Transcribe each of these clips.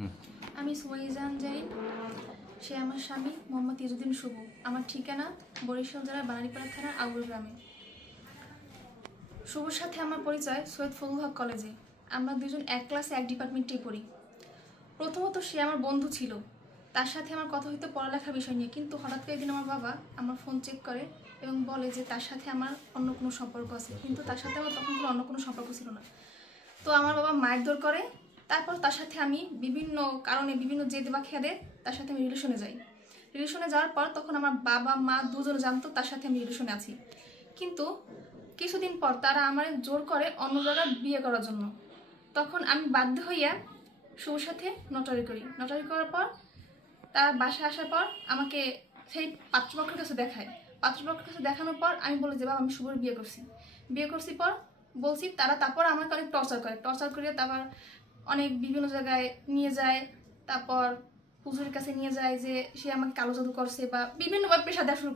হুম। আমি সুমাইজান জারিন, সে আমার স্বামী মোহাম্মদ ইজুদ্দিন শুভ। আমার ঠিকানা বরিশাল জেলার বানারীপাড়া থানার আউল গ্রামে। শুভর সাথে আমার পরিচয় সৈয়দ ফজলুল হক কলেজে। আমরা দুজন এক ক্লাসে এক ডিপার্টমেন্টেই পড়ি। প্রথমত সে আমার বন্ধু ছিল, তার সাথে আমার কথা হইতো পড়ালেখার বিষয় নিয়ে, কিন্তু হঠাৎ করে একদিন আমার বাবা আমার ফোন চেক করে এবং বলে যে তার সাথে আমার অন্য কোনো সম্পর্ক আছে, কিন্তু তার সাথে আমার তখন অন্য কোনো সম্পর্ক ছিল না। তো আমার বাবা মারধর করে, তারপর তার সাথে আমি বিভিন্ন কারণে বিভিন্ন জেদ বা খেদে তার সাথে আমি রিলেশনে যাই। রিলেশনে যাওয়ার পর তখন আমার বাবা মা দুজনে জানতো তার সাথে আমি রিলেশনে আছি, কিন্তু কিছুদিন পর তারা আমার জোর করে অন্য জায়গায় বিয়ে করার জন্য। তখন আমি বাধ্য হইয়া শুভর সাথে নটারি করি। নটারি করার পর তার বাসায় আসার পর আমাকে সেই পাত্রপক্ষের কাছে দেখায়। পাত্রপক্ষের কাছে দেখানোর পর আমি বলি যে বাবা আমি শুভর বিয়ে করছি। বিয়ে করছি পর বলছি, তারপর আমাকে অনেক টর্চার করে তারপর অনেক বিভিন্ন জায়গায় নিয়ে যায়। তারপর হুজুরের কাছে নিয়ে যায় যে সে আমাকে কালো জাদু করছে বা বিভিন্নভাবে পেশা দেওয়া শুরু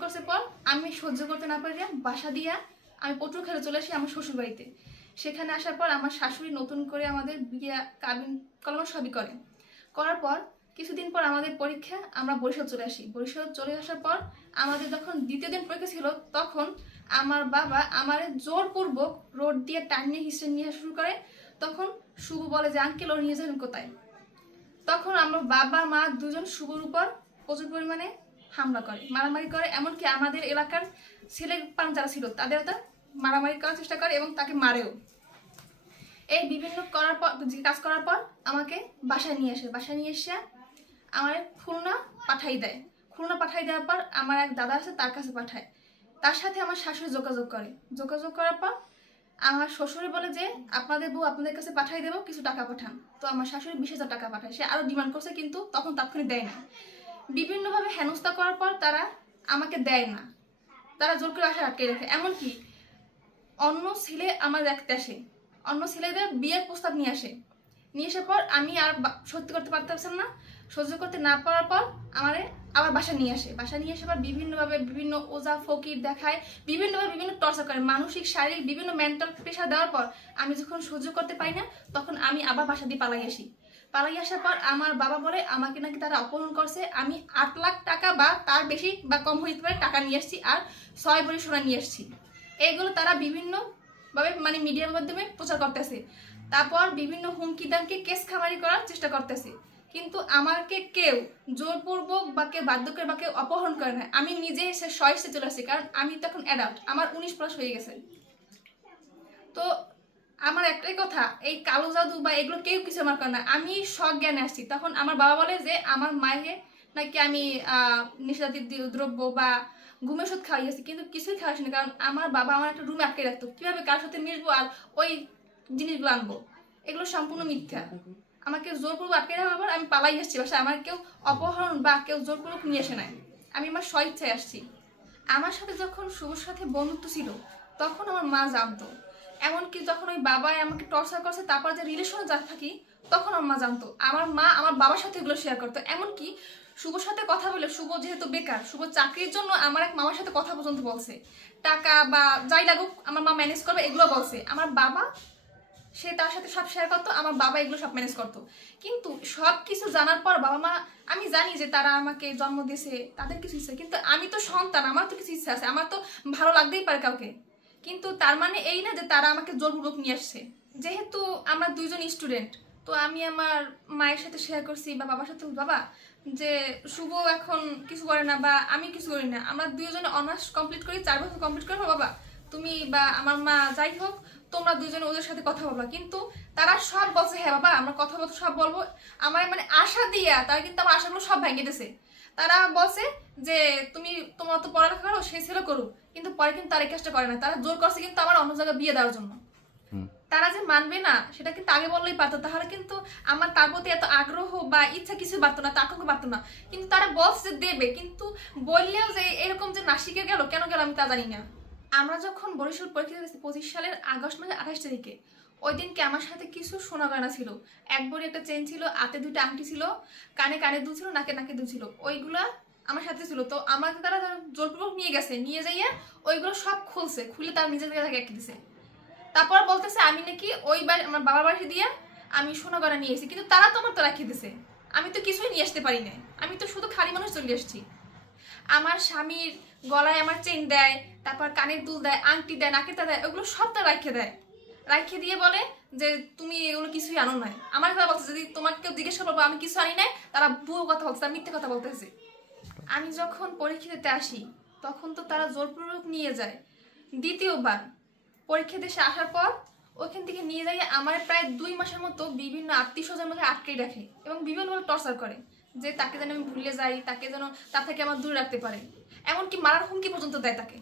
করছে। পর আমি সহ্য করতে না পারি বাসা দিয়া আমি পটুয়াখালী চলে আসি আমার শ্বশুর বাড়িতে। সেখানে আসার পর আমার শাশুড়ি নতুন করে আমাদের বিয়ে কাবিন কলানো সবই করার পর কিছুদিন পর আমাদের পরীক্ষা, আমরা বরিশাল চলে আসি। বরিশাল চলে আসার পর আমাদের যখন দ্বিতীয় দিন পরীক্ষা ছিল, তখন আমার বাবা আমার জোরপূর্বক রোড দিয়ে টানিয়ে হিস্ট্রি নিয়ে শুরু করে। তখন শুভ বলে যে আঙ্কেল ওর নিয়ে যাবেন কোথায়। তখন আমার বাবা মা দুজন শুভর উপর প্রচুর পরিমাণে হামলা করে, মারামারি করে, এমনকি আমাদের এলাকার ছেলে পান যারা ছিল তাদের মারামারি করার চেষ্টা করে এবং তাকে মারেও। এই বিভিন্ন কাজ করার পর আমাকে বাসায় নিয়ে আসে। বাসায় নিয়ে এসে আমার খুলনা পাঠাই দেয়। খুলনা পাঠাই দেওয়ার পর আমার এক দাদা আছে, তার কাছে পাঠায়। তার সাথে আমার শাশুড়ি যোগাযোগ করার পর আমার শ্বশুরে বলে যে আপনাদের বউ আপনাদের কাছে পাঠাই দেবো, কিছু টাকা পাঠান। তো আমার শাশুড়ি 20,000 টাকা পাঠায়। সে আরো ডিমান্ড করছে, কিন্তু তখন তাৎক্ষণিক দেয় না। বিভিন্নভাবে হেনস্থা করার পর তারা আমাকে দেয় না, তারা জোর করে আশা আটকে রাখে। এমনকি অন্য ছেলে আমার দেখতে আসে, অন্য ছেলেদের বিয়ের প্রস্তাব নিয়ে আসার পর আমি আর সহ্য করতে পারতাম না। সহ্য করতে না পারার পর আমারে আবার বাসা নিয়ে আসে আবার বিভিন্নভাবে বিভিন্ন ওজা ফকির দেখায়, বিভিন্নভাবে বিভিন্ন টর্চার করে, মানসিক শারীরিক বিভিন্ন মেন্টাল প্রেশার দেওয়ার পর আমি যখন সহ্য করতে পারি না, তখন আমি আবার বাসা দিয়ে পালাই আসার পর আমার বাবা বলে আমাকে নাকি তারা অপহরণ করছে। আমি 8 লাখ টাকা বা তার বেশি বা কম হইতে পারে টাকা নিয়ে আসছি, আর 6 ভরি সোনা নিয়ে আসছি। এগুলো তারা বিভিন্ন ভাবে মানে মিডিয়ার মাধ্যমে প্রচার করতেছে। তারপর বিভিন্ন হুমকি দামকে কেস খামারি করার চেষ্টা করতেছে, কিন্তু আমাকে কেউ জোরপূর্বক বা কেউ বাধ্য করে বা কেউ অপহরণ করে না। আমি নিজে এসে স্বইচ্ছা চলে আসছি, কারণ আমি তখন অ্যাডাল্ট, আমার 19+ হয়ে গেছে। তো আমার একটাই কথা, এই কালো জাদু বা এগুলো কেউ কিছু আমার করে না, আমি সজ্ঞানে আসছি। তখন আমার বাবা বলে যে আমার মায়ের নাকি আমি নেশাজাতীয় দ্রব্য বা ঘুমের ওষুধ খাওয়াইছি, কিন্তু কিছুই খাওয়াইছি না, কারণ আমার বাবা আমার একটা রুমে আটকে রাখতো। কিভাবে কার সাথে মিশবো আর ওই জিনিসগুলো আনবো, এগুলো সম্পূর্ণ মিথ্যা। আমাকে জোরপূর্বক আটকে রাখার পর আমি পালাই আসছি বাসায়। আমার কেউ অপহরণ বা কেউ জোরপূর্বক নিয়ে আসে নাই, আমি আমার স্বইচ্ছায় আসছি। আমার সাথে যখন শুভর সাথে বন্ধুত্ব ছিল, তখন আমার মা জানতো। এমনকি যখন ওই বাবাই আমাকে টর্চার করছে, তারপর যে রিলেশনে যা থাকি, তখন আমার মা জানতো। আমার মা আমার বাবার সাথে এগুলো শেয়ার করতো। এমনকি শুভর সাথে কথা বলে, শুভ যেহেতু বেকার, শুভ চাকরির জন্য আমার এক মামার সাথে কথা পর্যন্ত বলছে, টাকা বা যাই লাগুক আমার মা ম্যানেজ করবে এগুলো বলছে। আমার বাবা সে তার সাথে সব শেয়ার করতো, আমার বাবা এগুলো সব ম্যানেজ করতো। কিন্তু সব কিছু জানার পর বাবা মা, আমি জানি যে তারা আমাকে জন্ম দিয়েছে, তাদের কিছু ইচ্ছা, কিন্তু আমি তো সন্তান, আমার তো কিছু ইচ্ছা আছে, আমার তো ভালো লাগতেই পারে কাউকে। কিন্তু তার মানে এই না যে তারা আমাকে জোরপূর্বক নিয়ে আসছে। যেহেতু আমরা দুইজন স্টুডেন্ট, তো আমি আমার মায়ের সাথে শেয়ার করছি বা বাবার সাথে, বাবা যে শুভ এখন কিছু করে না বা আমি কিছু করি না, আমরা দুইজনে অনার্স কমপ্লিট করি, 4 বছর কমপ্লিট করবো, বাবা তুমি বা আমার মা যাই হোক তোমরা দুইজনে ওদের সাথে কথা বলবা। কিন্তু তারা সব বলছে হ্যাঁ বাবা আমরা কথা বলতে সব বলবো, আমার মানে আশা দিয়া তারা কিন্তু আমার আশাগুলো সব ভেঙে দিয়েছে। তারা বলছে যে তুমি তোমার তো পড়ালেখা করো, সেই ছেলে করুক, কিন্তু পরে কিন্তু তার এই কাজটা করে না। তারা জোর করছে কিন্তু আমার অন্য জায়গায় বিয়ে দেওয়ার জন্য। তারা যে মানবে না সেটা কিন্তু আগে বললেই পারতো, তাহলে কিন্তু আমার তার প্রতি এত আগ্রহ বা ইচ্ছা কিছু বাড়তো না, তাকে বাড়তো না। কিন্তু তারা বলছে যে দেবে, কিন্তু বললেও যে এরকম যে নাসিকে গেল কেন গেল আমি তা জানি না। আমরা যখন বরিশাল পরীক্ষা দিয়েছি 25 সালের আগস্ট মাসের 28 তারিখে, ওই দিনকে আমার সাথে কিছু সোনা গয়না ছিল। এক ভরি একটা চেন ছিল, হাতে 2টা আংটি ছিল, কানে কানে দুল ছিল, নাকে নাকে দুল ছিল, ওইগুলা আমার সাথে ছিল। তো আমাকে তারা জোরপূর্বক নিয়ে গেছে, নিয়ে যাইয়া ওইগুলো সব খুলছে, খুলে তারা নিজের জায়গায় রেখে দিছে। তারপর বলতেছে আমি নাকি ওই আমার বাবার বাড়ি দিয়ে আমি সোনা গয়না নিয়ে এসেছি, কিন্তু তারা তো আমার তো রাখিয়ে দিছে। আমি তো কিছুই নিয়ে আসতে পারি না, আমি তো শুধু খালি মানুষ চলে এসেছি। আমার স্বামীর গলায় আমার চেন দেয়, তারপর কানের দুল দেয়, আংটি দেয়, নাকেরটা দেয়, ওগুলো সব তারা রাখিয়ে দেয়। রাখিয়ে দিয়ে বলে যে তুমি এগুলো কিছুই আনো নাই। আমার কথা বলছে, যদি তোমাকে কেউ জিজ্ঞাসা করবো আমি কিছু আনি নাই, তারা ভুয়ো কথা বলছে, তারা মিথ্যে কথা বলতেছে। আমি যখন পরীক্ষা দিতে আসি তখন তো তারা জোরপূর্বক নিয়ে যায়। দ্বিতীয়বার পরীক্ষা দেশে আসার পর ওইখান থেকে নিয়ে যাই আমার প্রায় 2 মাসের মতো বিভিন্ন আত্মীয় স্বজনের মধ্যে আটকে রাখে এবং বিভিন্নভাবে টর্চার করে, যে তাকে যেন আমি ভুলে যাই, তাকে যেন তার থেকে আমার দূরে রাখতে পারে, এমনকি মারার হুমকি পর্যন্ত দেয় তাকে।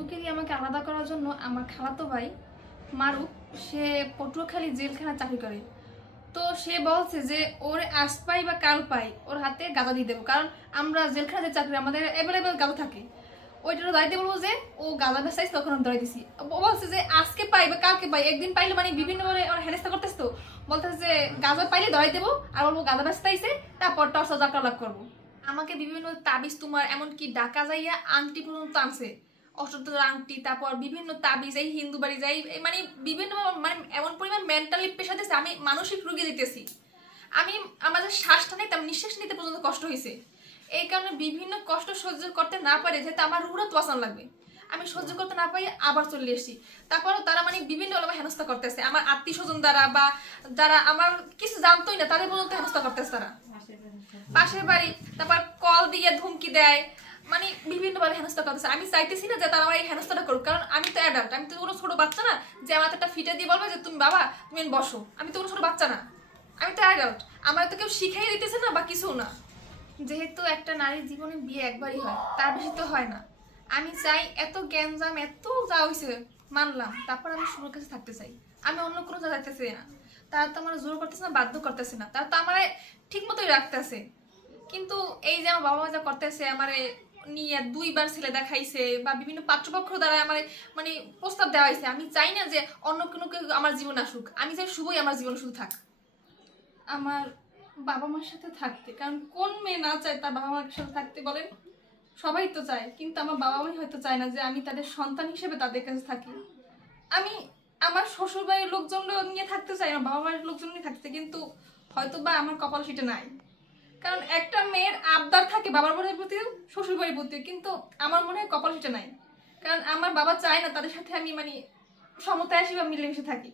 ওকে দিয়ে আমাকে আলাদা করার জন্য আমার খালাতো ভাই মারুক, সে পটুয়াখালী জেলখানা চাকরি করে। তো সে বলছে যে ওর আজ পাই বা কাল পাই ওর হাতে গাঁজা দিয়ে দেবো, কারণ আমরা জেলখানাতে চাকরি, আমাদের অ্যাভেলেবেল গাঁজা থাকে। ওইটারও দাঁড়িয়ে বলবো যে ও গাঁজা বেসাইছে, তখন আমি দাঁড়িয়ে দিছি। ও বলছে যে আজকে পাই বা কালকে পাই, একদিন পাইলে মানে বিভিন্নভাবে ওরা হেনস্থা করতেছে। তো বলতেছে যে গাঁজা পাইলে দাঁড়াই দেবো, আর বলবো গাঁজা বেসাইছে, তারপর টর্চা যাত্রা লাভ করবো। আমাকে বিভিন্ন তাবিজ তোমার এমনকি ডাকা যাইয়া আংটি পর্যন্ত আনছে, অষ্টদর আংটি, তারপর বিভিন্ন তাবিজ, এই হিন্দু বাড়ি যাই, মানে বিভিন্ন, মানে এমন পরিমাণ মেন্টালি প্রেশার দিয়েছে, আমি মানসিক রোগী দিতেছি। আমি আমাদের শ্বাসটা নেই, তেমন নিঃশ্বাস নিতে পর্যন্ত কষ্ট হয়েছে। এই কারণে বিভিন্ন কষ্ট সহ্য করতে না পারে, যেহেতু আমার রুহটা বাঁচানো লাগবে, আমি সহ্য করতে না পারি আবার চলে এসেছি। তারপরও তারা মানে বিভিন্ন রকম হেনস্থা করতেছে আমার আত্মীয় স্বজন দ্বারা, বা যারা আমার কিছু জানতোই না তাদের পর্যন্ত হেনস্থা করতেছে তারা। পাশের বাড়ি, তারপর কল দিয়ে ধুমকি দেয়, মানে বিভিন্নভাবে হেনস্থা করতেছে। আমি চাইতেছি না যে তারা আমার এই হেনস্থাটা করুক, কারণ আমি তো অ্যাডাল্ট, আমি তো কোনো ছোট বাচ্চা না যে আমার একটা ফিটে দিয়ে বলবে যে তুমি বাবা তুমি বসো। আমি তো কোনো ছোট বাচ্চা না, আমি তো অ্যাডাল্ট, আমার তো কেউ শিখাই দিতেছে না বা কিছু না। যেহেতু একটা নারীর জীবনে বিয়ে একবারই হয়, তার বেশি তো হয় না। আমি চাই এত জ্ঞানজাম এত যা হয়েছে মানলাম, তারপর আমি শুরুর কাছে থাকতে চাই, আমি অন্য কোনো জায়গা থাকতে চাই না। তারা তো আমার জোর করতেছে না, বাধ্য করতেছে না, তারা তো আমার ঠিক মতোই রাখতেছে। কিন্তু এই যে আমার বাবা মা যা করতেছে, আমার নিয়ে 2বার ছেলে দেখাইছে বা বিভিন্ন পাত্রপক্ষ দ্বারা আমার মানে প্রস্তাব দেওয়া হয়েছে, আমি চাই না যে অন্য কোনো কেউ আমার জীবন আসুক, আমি চাই শুভই আমার জীবন শুধু থাক, আমার বাবা মার সাথে থাকতে। কারণ কোন মেয়ে না চায় তার বাবা মার সাথে থাকতে বলেন? সবাই তো চায়, কিন্তু আমার বাবা মাই হয়তো চায় না যে আমি তাদের সন্তান হিসেবে তাদের কাছে থাকি। আমি আমার শ্বশুর বাড়ির লোকজন নিয়ে থাকতে চাই, আমার বাবা মায়ের লোকজন নিয়ে থাকতে, কিন্তু হয়তো বা আমার কপাল সেটা নাই। কারণ একটা মেয়ের আবদার থাকে বাবার বাড়ির প্রতিও শ্বশুর বাড়ির প্রতিও, কিন্তু আমার মনে হয় কপাল সেটা নাই। কারণ আমার বাবা চায় না তাদের সাথে আমি মানে সমতায় আসি বা মিলেমিশে থাকি,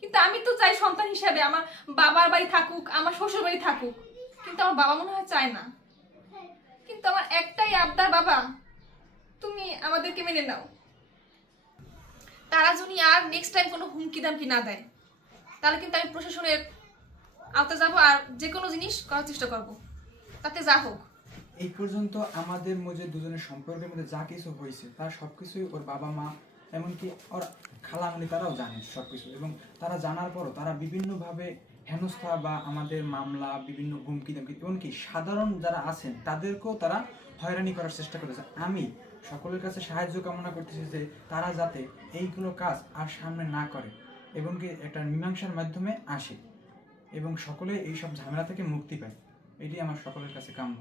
কিন্তু আমি তো চাই সন্তান হিসাবে আমার বাবার বাড়ি থাকুক, আমার শ্বশুর বাড়ি থাকুক, কিন্তু আমার বাবা মনে হয় চায় না। কিন্তু আমার একটাই আবদার, বাবা তুমি আমাদেরকে মেনে নাও। তারা যদি আর নেক্সট টাইম কোনো হুমকি দামকি না দেয়, তাহলে কিন্তু আমি প্রশাসনের আওতায় যাবো আর যে কোনো জিনিস করার চেষ্টা করব, তাতে যা হোক। এই পর্যন্ত আমাদের মধ্যে দুজনের সম্পর্কের মধ্যে যা কিছু হয়েছে তার সবকিছুই ওর বাবা মা, এমনকি ওর খালামণি তারাও জানে সবকিছু, এবং তারা জানার পরও তারা বিভিন্নভাবে হেনস্থা বা আমাদের মামলা, বিভিন্ন হুমকি দামকি, এমনকি সাধারণ যারা আছেন তাদেরকেও তারা হয়রানি করার চেষ্টা করেছে। আমি সকলের কাছে সাহায্য কামনা করতেছি যে তারা যাতে এইগুলো কাজ আর সামনে না করে, এবং কি একটা মীমাংসার মাধ্যমে আসে এবং সকলে এইসব ঝামেলা থেকে মুক্তি পায়। এটি আমার সকলের কাছে কাম্য।